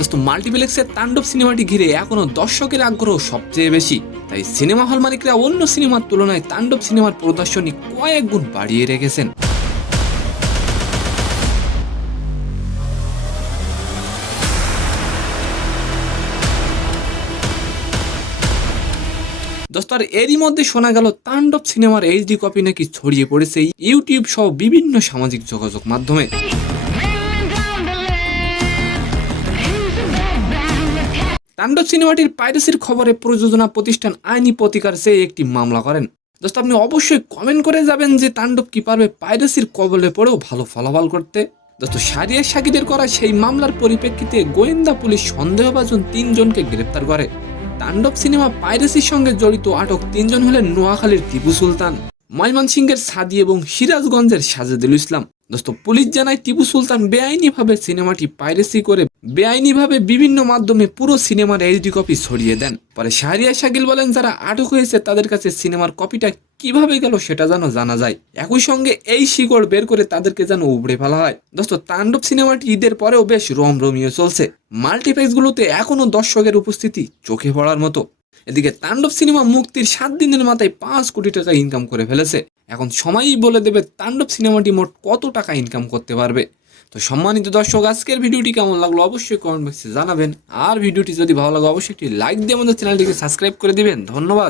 দোস্ত মাল্টিপ্লেক্সের তাণ্ডব সিনেমাটি ঘিরে এখনো দর্শকের আগ্রহ সবচেয়ে বেশি, তাই সিনেমা হল মালিকরা অন্য সিনেমার তুলনায় তাণ্ডব সিনেমার প্রদর্শনী কয়েক গুণ বাড়িয়ে রেখেছেন। দোস্ত আর এরই মধ্যে শোনা গেল তাণ্ডব সিনেমার এইচডি কপি নাকি ছড়িয়ে পড়েছে ইউটিউব সহ বিভিন্ন সামাজিক যোগাযোগ মাধ্যমে। তাণ্ডব সিনেমাটির পাইরেসির খবরে প্রযোজনা প্রতিষ্ঠান আইনি প্রতিকার চেয়ে একটি মামলা করেন। দোস্ত আপনি অবশ্যই কমেন্ট করে যাবেন যে তাণ্ডব কি পারবে পাইরেসির কবলে পড়েও ভালো ফলাফল করতে। দোস্ত শাহরিয়ার শাকিদের করা সেই মামলার পরিপ্রেক্ষিতে গোয়েন্দা পুলিশ সন্দেহভাজন 3 জনকে গ্রেপ্তার করে। তাণ্ডব সিনেমা পাইরেসির সঙ্গে জড়িত আটক 3 জন হলেন নোয়াখালীর টিপু সুলতান, ময়মনসিংহের সাদি এবং সিরাজগঞ্জের সাজেদুল ইসলাম। দোস্ত পুলিশ জানায় টিপু সুলতান বেআইনিভাবে সিনেমাটি পাইরেসি করে বেআইনিভাবে বিভিন্ন মাধ্যমে পুরো সিনেমার এইচডি কপি ছড়িয়ে দেন। পরে শাহরিয়ার শাকিল বলেন যারা আটক হয়েছে তাদের কাছে সিনেমার কপিটা কিভাবে গেল সেটা যেন জানা যায়, একই সঙ্গে এই শিকড় বের করে তাদেরকে যেন উবড়ে ফেলা হয়। দোস্ত তাণ্ডব সিনেমাটি ঈদের পরেও বেশ রমরমিয়ে চলছে, মাল্টিপ্লেক্সগুলোতে এখনো দর্শকের উপস্থিতি চোখে পড়ার মতো। এদিকে তাণ্ডব সিনেমা মুক্তির 7 দিনের মাথায় 5 কোটি টাকা ইনকাম করে ফেলেছে। এখন সময়ই বলে দেবে তাণ্ডব সিনেমাটি মোট কত টাকা ইনকাম করতে পারবে। তো সম্মানিত দর্শক, আজকের ভিডিওটি কেমন লাগলো অবশ্যই কমেন্ট বক্সে জানাবেন, আর ভিডিওটি যদি ভালো লাগে অবশ্যই একটি লাইক দিয়ে আমাদের চ্যানেলটিকে সাবস্ক্রাইব করে দিবেন। ধন্যবাদ।